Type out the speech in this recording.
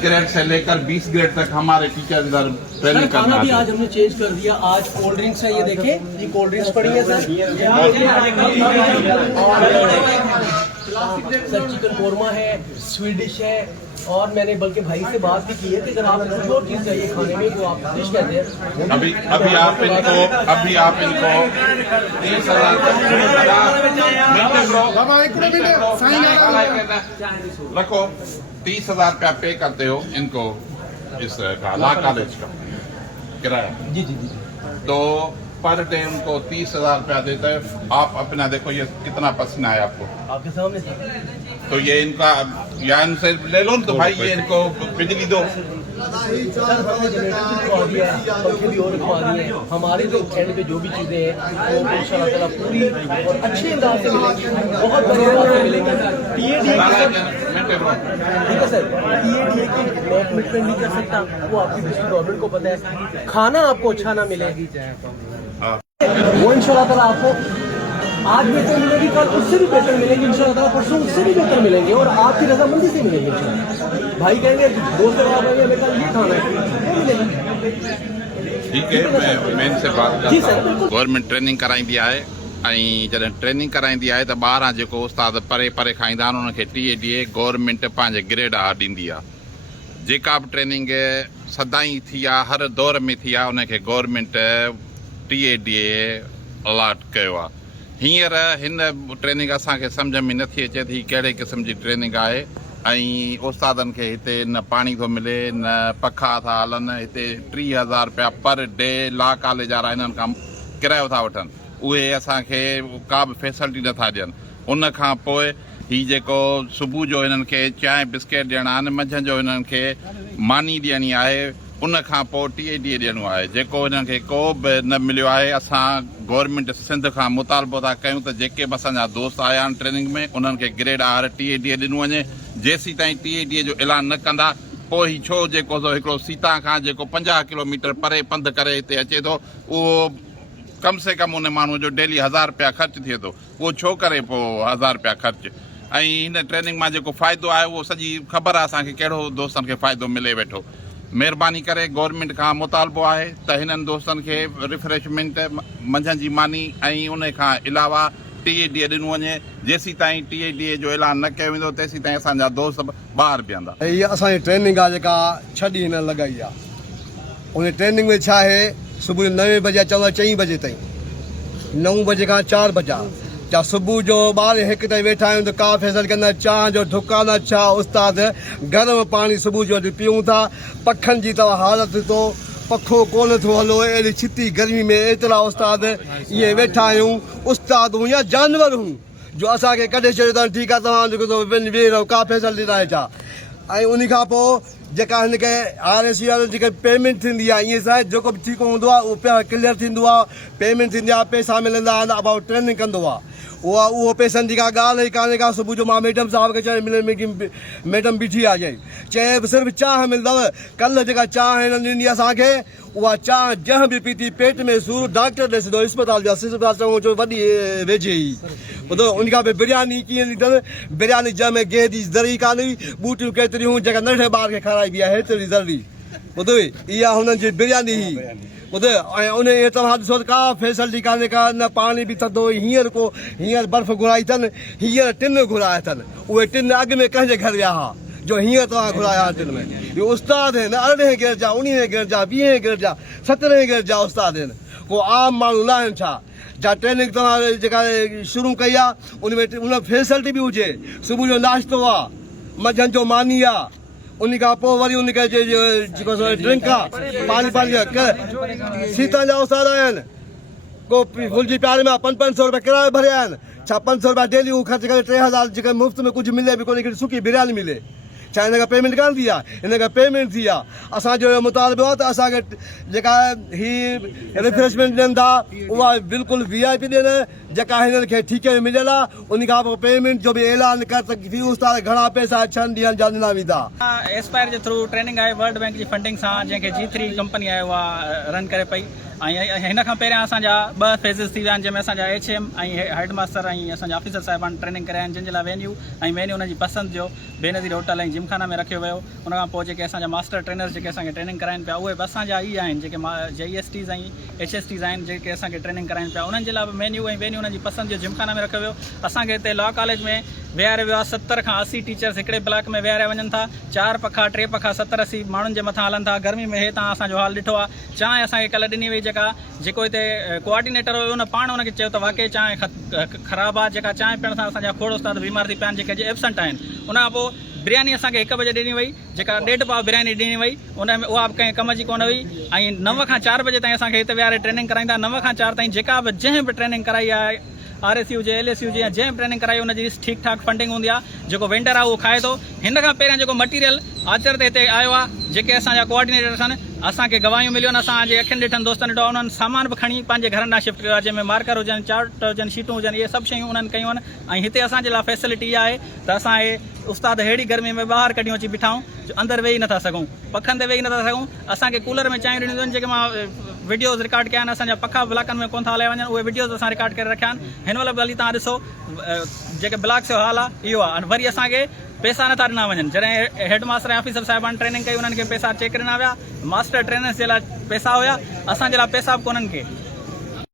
ग्रेड से लेकर 20 ग्रेड तक हमारे टीचर इधर ट्रेनिंग करना खाना भी आज हमने चेंज कर दिया। आज कोल्ड ड्रिंक्स है, ये देखें, ये कोल्ड ड्रिंक्स पड़ी है सर। सर चिकन कोरमा है, स्वीडिश है, और मैंने बल्कि भाई से बात भी की है कि अगर आपको कोई और चीज़ चाहिए खाने में वो आप डिश कहते हैं। अभी आप इनको 30,000 रखो, 30,000 रुपया पे करते हो इनको इस का ला कॉलेज का किराया। जी जी जी। तो पर डे उनको 30,000 रुपया देते हैं। आप अपना देखो ये कितना पसीना है आपको, आपके सामने सर। तो ये इनका या इनसे ले लो तो भाई ये इनको बिजली दो। सर हमने जनरेटर भी रखवा दिया है, पंखे भी और रखवा दिए हैं। हमारे जो एंड पे जो भी चीज़ें हैं वो इंशाल्लाह ताला पूरी और अच्छे अंदाज से मिलेंगी, बहुत बढ़िया अंदाज से मिलेंगी। TADA ठीक है सर, TADA की मैं कमिटमेंट नहीं कर सकता, वो आपकी डिस्ट्रिक्ट गवर्नमेंट को पता है। खाना आपको अच्छा ना मिले वो इंशाल्लाह ताला आपको आज बेहतर मिलेगी, कल उससे भी बेहतर मिलेंगे इंशाल्लाह ताला, परसों उससे भी बेहतर मिलेंगे और आपकी रजामंदी से मिलेंगे इंशाल्लाह। भाई कहेंगे दोस्त मेरे कल ये खाना है, ठीक है। मैं इनसे बात जी करता सर। हूँ। गवर्नमेंट ट्रेनिंग कराईंदी आहे ऐं जॾहिं ट्रेनिंग कराईंदी आहे त ॿाहिरां जेको उस्ताद परे परे खां ईंदा आहिनि उनखे TADA गवर्नमेंट पंहिंजे ग्रेड ॾींदी आहे। जेका बि ट्रेनिंग सदाईं थी आहे, हर दौर में थी आहे, उनखे गवर्नमेंट TADA अलॉट कयो आहे। हींअर हिन ट्रेनिंग असांखे सम्झ में नथी अचे थी कहिड़े क़िस्म जी ट्रेनिंग आहे ऐं उस्तादनि खे हिते न पाणी थो मिले, न पखा था हलनि। हिते 30,000 रुपया पर डे ला कॉलेज वारा हिननि खां किरायो था वठनि, उहे असांखे का बि फैसिलिटी नथा ॾियनि। उन खां पोइ हीअ जेको सुबुह जो हिननि खे चांहि बिस्किट ॾियणा आहिनि, मंझंदि जो हिननि खे मानी ॾियणी आहे, उन खां पोइ TADA ॾियणो आहे। जेको हिननि खे को बि न मिलियो आहे, असां गवर्नमेंट सिंध खां मुतालबो था कयूं त जेके बि असांजा दोस्त आया आहिनि ट्रेनिंग में उन्हनि खे ग्रेड R TADA ॾिनो वञे। जेसीं ताईं TADA जो ऐलान न कंदा पोइ ही छो जेको हिकिड़ो सीता खां जेको 50 किलोमीटर परे पंधु करे हिते अचे थो, उहो कम से कम उन माण्हूअ जो डेली 1,000 रुपया ख़र्चु थिए थो, उहो छो करे पोइ 1,000 रुपया ख़र्चु। ऐं हिन ट्रेनिंग मां जेको फ़ाइदो आहे उहो सॼी ख़बर आहे असांखे कहिड़ो दोस्तनि खे फ़ाइदो मिले वेठो। महिरबानी करे गवर्नमेंट खां मुतालबो आहे त हिननि दोस्तनि खे रिफ्रेशमेंट मंझंदि जी मानी ऐं उन खां अलावा TADA ॾिनो वञे। जेसीं ताईं TADA जो ऐलान न कयो वेंदो तेसीं ताईं असांजा दोस्त ॿाहिरि बीहंदा। हीअ असांजी ट्रेनिंग आहे जेका 6 ॾींहं हिन लॻाई आहे। उन ट्रेनिंग में छा आहे, सुबुह जो 9 बजे चवंदा 4 बजे ताईं, 9 बजे खां 4 बजा जा सुबुह जो 12 1 ताईं वेठा आहियूं त का फैसिलिटी कंदा। चांहि जो दुकान छा उस्ताद, गरम पाणी सुबुह जो पीऊं था। पखनि जी तव्हां हालत तो पखो कोन थो हलो, अहिड़ी छिती गर्मी में एतिरा उस्ताद ईअं वेठा आहियूं। उस्ताद हूं या जानवर हूं जो असांखे कढे छॾियो अथनि, ठीकु आहे तव्हां जेको वेही रहो, का फैसिलिटी न आहे छा। ऐं उन खां पोइ जेका हिनखे RSC वारनि जेका पेमेंट थींदी आहे, ईअं छा जेको बि ठीकु हूंदो आहे उहो क्लियर थींदो आहे, पेमेंट थींदी आहे, पैसा मिलंदा आहिनि, अबाउट ट्रेनिंग कंदो आहे। उहो पैसनि जी का ॻाल्हि ई कान्हे का। सुबुह जो मां मैडम साहब खे चयो, मिले में मैडम बीठी आहे, चए सिर्फ़ु चांहि मिलंदव। कल्ह जेका चांहि हिननि ॾिनी असांखे, उहा चांहि जंहिं बि पीती पेट में सूर, डॉक्टर ॾे सिधो अस्पताल जा चङो चओ वॾी वेझे ई। ॿुधो उन खां पोइ बिरयानी कीअं ॾिठनि, बिरयानी जंहिंमें गेह जी ज़री कान हुई, ॿूटियूं केतिरियूं जेका नंढे ॿार खे खाराइबी आहे हेतिरी ज़री। ॿुधो इहा हुननि जी बिरयानी हुई। ॿुधो ऐं उन तव्हां ॾिसो का फैसिलिटी कान्हे का, न पाणी बि थधो। हींअर बर्फ़ घुराई अथनि, हींअर टिन घुराया अथनि। उहे टिन अॻु में कंहिंजे घर विया हुआ जो हींअर तव्हां घुराया टिन में। इहो उस्ताद आहिनि, 18 ग्रेड जा, 19 ग्रेड जा, 20 ग्रेड जा, 17 ग्रेड जा उस्ताद आहिनि। को आम माण्हू न आहिनि छा। जा ट्रेनिंग तव्हां जेका शुरू कई आहे उन में उन फैसिलिटी बि हुजे। सुबुह जो नाश्तो आहे, मंझंदि जो मानी आहे, उन खां पोइ वरी उनखे जेको ड्रिंक आहे, पाणी सीता जा उस्ताद आहिनि। को फुलजी प्यारे में 500 रुपया किरायो भरिया आहिनि। छा 500 रुपया डेली हू ख़र्च करे 3,000 जेका मुफ़्त में कुझु मिले बि कोन्हे, हिकिड़ी सुकी बिरयानी मिले। छा हिन खां पेमेंट कान थी आहे, हिन खां पेमेंट थी आहे। असांजो मुतालबो आहे त असांखे जेका हीअ रिफ्रेशमेंट ॾियनि था उहा बिल्कुलु VIP ॾियनि, जेका हिननि खे ठीके में मिलियल आहे। उन खां पोइ पेमेंट जो बि ऐलान कर त फी उस्ताद घणा पैसा 6 ॾींहंनि जा ॾिना वेंदा। एस्पायर जे थ्रू ट्रेनिंग आहे वर्ल्ड बैंक जी फंडिंग सां, जंहिंखे G3 कंपनी आहे उहा रन करे पई। ऐं हिन खां पहिरियां असांजा 2 फेज़िस थी विया आहिनि जंहिंमें असांजा HM ऐं हेड मास्टर ऐं असांजा ऑफिसर साहिबान ट्रेनिंग कराया आहिनि जंहिंजे लाइ वेन्यू ऐं मेन्यू उनजी पसंदि जो बेनज़ीर होटल ऐं जिमखाना में रखियो वियो। उन खां पोइ जेके असांजा मास्टर ट्रेनर्स जेके असांखे ट्रेनिंग कराइनि पिया उहे बि असांजा ई आहिनि जेके JESTs ऐं HSTs आहिनि जेके असांखे ट्रेनिंग कराइनि पिया। उन्हनि जे लाइ मेन्यू ऐं वेन्यू उन्हनि जी पसंदि जो जिमखाना में रखियो वियो। असांखे हिते लॉ कॉलेज में विहारे वियो आहे 70 खां 80 टीचर्स हिकिड़े ब्लॉक में विहारिया वञनि था। 4 पखा 3 पखा 70-80 माण्हुनि जे मथां हलनि था। गर्मी में हे तव्हां असांजो हाल ॾिठो आहे। चांहि असांखे कल्ह ॾिनी वई जेको हिते कोऑर्डिनेटर हुयो उन पाण हुनखे चयो त वाक़ई चांहि ख़राबु आहे। जेका चांहि पीअण सां असांजा खोड़ उस्ताद बीमार थी पिया आहिनि जेके अॼु एब्सेंट आहिनि। उन खां पोइ बिरयानी असांखे 1 बजे ॾिनी वई जेका 1.5 पाव बिरयानी ॾिनी वई उन में उहा बि कंहिं कम जी कोन हुई। ऐं 9 खां 4 बजे ताईं असांखे हिते विहारे ट्रेनिंग कराईंदा। 9 खां 4 ताईं जेका बि जंहिं बि ट्रेनिंग कराई आहे RSU हुजे LSU हुजे या जंहिं ट्रेनिंग कराई उनजी ठीकु ठाक फंडिंग हूंदी आहे। जेको वेंडर आहे उहो खाए थो। हिन खां पहिरियां जेको मटीरियल आचर ते हिते आयो आहे जेके असांजा कोऑर्डिनेटर्स आहिनि असांखे गवाहियूं मिलियूं आहिनि। असांजे अखियुनि ॾिठनि दोस्तनि ॾिठो उन्हनि सामान बि खणी पंहिंजे घरनि ॾांहुं शिफ्ट कयो आहे जंहिंमें मार्कर हुजनि चार्ट हुजनि शीटूं हुजनि इहे सभु शयूं उन्हनि कयूं आहिनि। ऐं हिते असांजे लाइ फैसिलिटी इहा आहे त असां इहे उस्ताद अहिड़ी गर्मी में ॿाहिरि कढियूं अची बीठाऊं जो अंदरि वेही नथा सघूं पखनि ते वेही नथा सघूं। असांखे कूलर में चांहियूं ॾिनियूं आहिनि जेके मां वीडियोज़ रिकॉर्ड कया आहिनि। असांजा पखा ब्लॉकनि में कोन था हलिया वञनि उहे वीडियोज़ असां रिकॉर्ड करे रखिया आहिनि। हिन महिल बि हली तव्हां ॾिसो जेके ब्लॉक्स जो हाल आहे इहो आहे। वरी असांखे पैसा नथा ॾिना वञनि। जॾहिं हेड मास्टर ऐं ऑफिसर साहिबान ट्रेनिंग कई उन्हनि खे पैसा चेक ॾिना विया। मास्टर ट्रेनर्स जे लाइ पैसा हुया असांजे लाइ पैसा बि कोन्हनि खे।